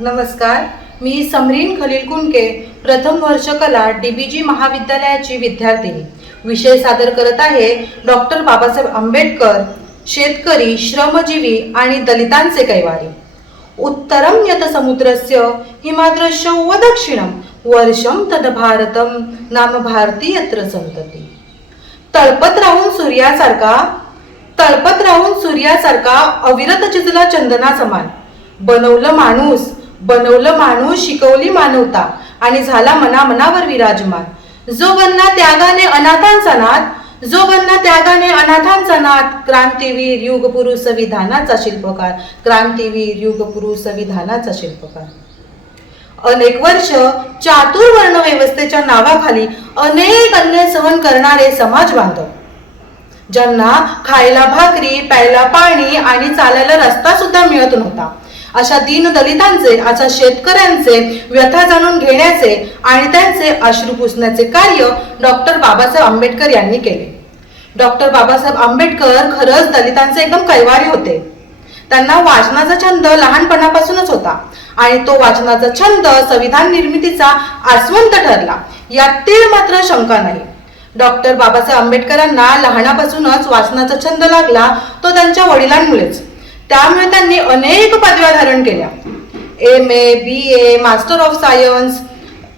नमस्कार मी समरीन खलील कुंके प्रथम वर्ष कला जी महाविद्यालयाची विद्यार्थिनी विषय सादर करत आहे डॉक्टर बाबासाहेब आंबेडकर शेतकरी श्रमजीवी आणि दलितांचे कैवारी. उत्तरं यत समुद्रस्य हिमाद्रश्य व दक्षिणं वर्षं तद भारतम नाम भारती यत्र संतती तळपत राहून सूर्यासारखा तळपत राहून सूर्यासारखा अविरत चिजला चंदना समान बनवलं माणूस बनवलं माणूस शिकवली मानवता आणि झाला मना मनावर विराजमान. जो बनना त्यागाने अनाथांचा नाथ जो बनना त्यागाने अनाथांचा नाथ क्रांतीवीर युगपुरुष संविधानाचा शिल्पकार क्रांतीवीर युगपुरुष संविधानाचा शिल्पकार. अनेक वर्ष चातुर्वर्ण व्यवस्थेच्या नावाखाली अनेक अन्य सहन करणारे समाज बांधव ज्यांना खायला भाकरी प्यायला पाणी आणि चालायला रस्ता सुद्धा मिळत नव्हता. अशा दीन दलितांचे अशा शेतकऱ्यांचे व्यथा जाणून घेण्याचे आणि त्यांचे अश्रू पुसण्याचे कार्य डॉक्टर बाबासाहेब आंबेडकर यांनी केले. डॉक्टर बाबासाहेब आंबेडकर खरंच दलितांचे एकदम कैवारी होते. त्यांना वाचनाचा छंद लहानपणापासूनच होता आणि तो वाचनाचा छंद संविधान निर्मितीचा आसवंत ठरला यात मात्र शंका नाही. डॉक्टर बाबासाहेब आंबेडकरांना लहानापासूनच वाचनाचा छंद लागला तो त्यांच्या वडिलांमुळेच. त्यामुळे त्यांनी अनेक पदव्या धारण केल्या. M A B A master of science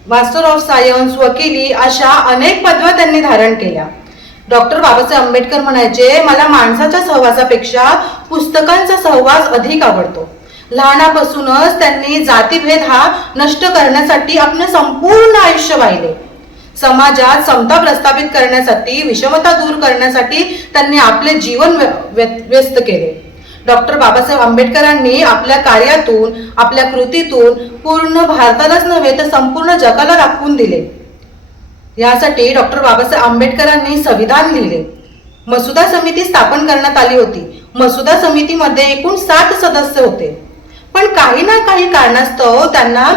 master of science वकिली अशा अनेक पदव्या त्यांनी धारण केल्या. डॉक्टर बाबासाहेब आंबेडकर म्हणायचे मला माणसाच्या सहवासापेक्षा पुस्तकांचा सहवास अधिक आवडतो. लहानापासूनच त्यांनी जातीभेद हा नष्ट करण्यासाठी आपले संपूर्ण आयुष्य वाहिले. समाजात समता प्रस्थापित करण्यासाठी विषमता दूर करण्यासाठी त्यांनी आपले जीवन व्य- व्य- व्यस्त केले. डॉक्टर बाबासाहेब आंबेडकरांनी आपल्या कार्यातून आपल्या कृतीतून पूर्ण भारतालाच नव्हे तर संपूर्ण जगाला दाखवून दिले. यासाठी डॉक्टर बाबासाहेब आंबेडकरांनी संविधान लिहिले. मसुदा समिती स्थापन करण्यात आली होती. मसुदा समितीमध्ये एकूण सात सदस्य होते. पण काही ना काही कारणास्तव त्यांना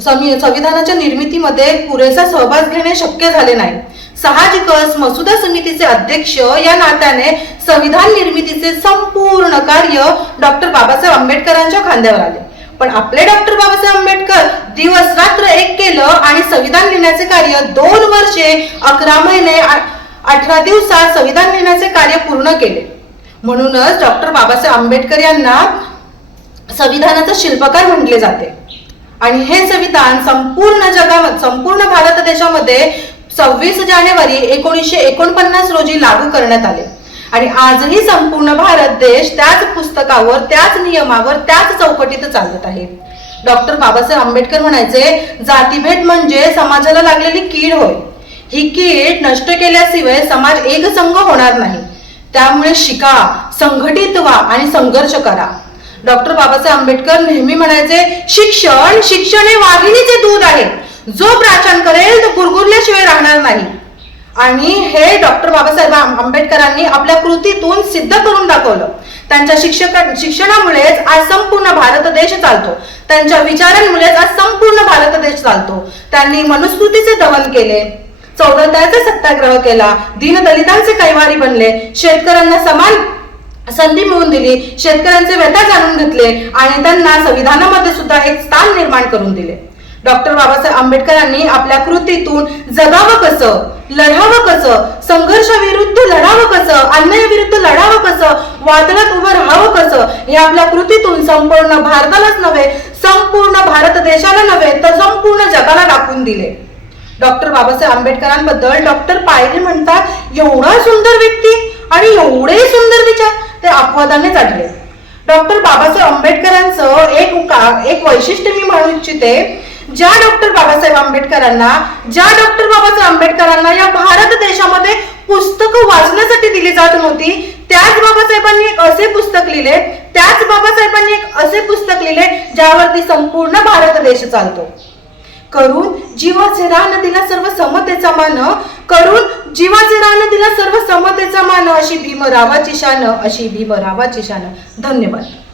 संविधानाच्या निर्मितीमध्ये पुरेसा सहभाग घेणे शक्य झाले नाही. साहजिकच मसुदा समितीचे अध्यक्ष या नात्याने संविधान निर्मितीचे संपूर्ण कार्य डॉक्टर बाबासाहेब आंबेडकरांच्या खांद्यावर आले. पण आपले डॉक्टर बाबासाहेब आंबेडकर दिवस रात्र एक केलं आणि संविधान लिहिण्याचे कार्य दोन वर्षे अकरा महिने अठरा दिवसात संविधान लिहिण्याचे कार्य पूर्ण केले. म्हणूनच डॉक्टर बाबासाहेब आंबेडकर यांना संविधानाचा शिल्पकार म्हटले जाते. आणि हे संविधान संपूर्ण जगामध्ये संपूर्ण भारत देशामध्ये सव्वीस जानेवारी एकोणीसशे एकोणपन्नास रोजी लागू करण्यात आले. आणि आजही संपूर्ण भारत देश त्याच पुस्तकावर त्याच नियमावर त्याच चौकटीत चालत आहे. डॉक्टर बाबासाहेब आंबेडकर म्हणायचे जातीभेद म्हणजे समाजाला लागलेली कीड होय. ही कीड नष्ट केल्याशिवाय समाज एकसंघ होणार नाही. त्यामुळे शिका संघटित व्हा आणि संघर्ष करा. डॉक्टर बाबासाहेब आंबेडकर नेहमी म्हणायचे शिक्षण शिक्षण हे वाघिणीचे दूध आहे. जो प्राचन करेल तो गुरगुरल्याशिवाय राहणार नाही. आणि हे डॉक्टर बाबासाहेब आंबेडकरांनी आपल्या कृतीतून सिद्ध करून दाखवलं. त्यांच्या शिक्षक शिक्षणामुळेच आज संपूर्ण भारत देश चालतो. त्यांच्या विचारांमुळेच आज संपूर्ण भारत देश चालतो. त्यांनी मनुस्मृतीचे दमन केले. चौदत्याचा सत्याग्रह केला. दीनदलितांचे कैवारी बनले. शेतकऱ्यांना समान संधी मिळवून दिली. शेतकऱ्यांचे व्यथा जाणून घेतले. आणि त्यांना संविधानामध्ये सुद्धा एक स्थान निर्माण करून दिले. डॉक्टर बाबासाहेब आंबेडकरांनी आपल्या कृतीतून जगावं कसं लढावं कसं संघर्षाविरुद्ध लढावं कसं अन्यायाविरुद्ध लढावं कसं वादळात उभं राहावं कसं हे आपल्या कृतीतून संपूर्ण भारतालाच नव्हे संपूर्ण भारत देशाला नव्हे तर संपूर्ण जगाला दाखवून दिले. डॉक्टर बाबासाहेब आंबेडकरांबद्दल डॉक्टर पायरे म्हणतात एवढा सुंदर व्यक्ती आणि एवढे सुंदर विचार ते अपवादाने चढले डॉक्टर बाबासाहेब आंबेडकरांचं एक का- एक वैशिष्ट्य मी म्हणू इच्छिते ज्या डॉक्टर बाबासाहेब आंबेडकरांना ज्या डॉक्टर बाबासाहेब आंबेडकरांना या भारत देशामध्ये पुस्तकं वाचण्यासाठी दिली जात नव्हती त्याच बाबासाहेबांनी एक असे पुस्तक लिहिले त्याच बाबासाहेबांनी एक असे पुस्तक लिहिले ज्यावरती संपूर्ण भारत देश चालतो. करून जीवाचे रान दिला सर्व समतेचा मान करून जीवाचे रान दिला सर्व समतेचा मान अशी भीमरावाची शान अशी भीमरावाची शान. धन्यवाद.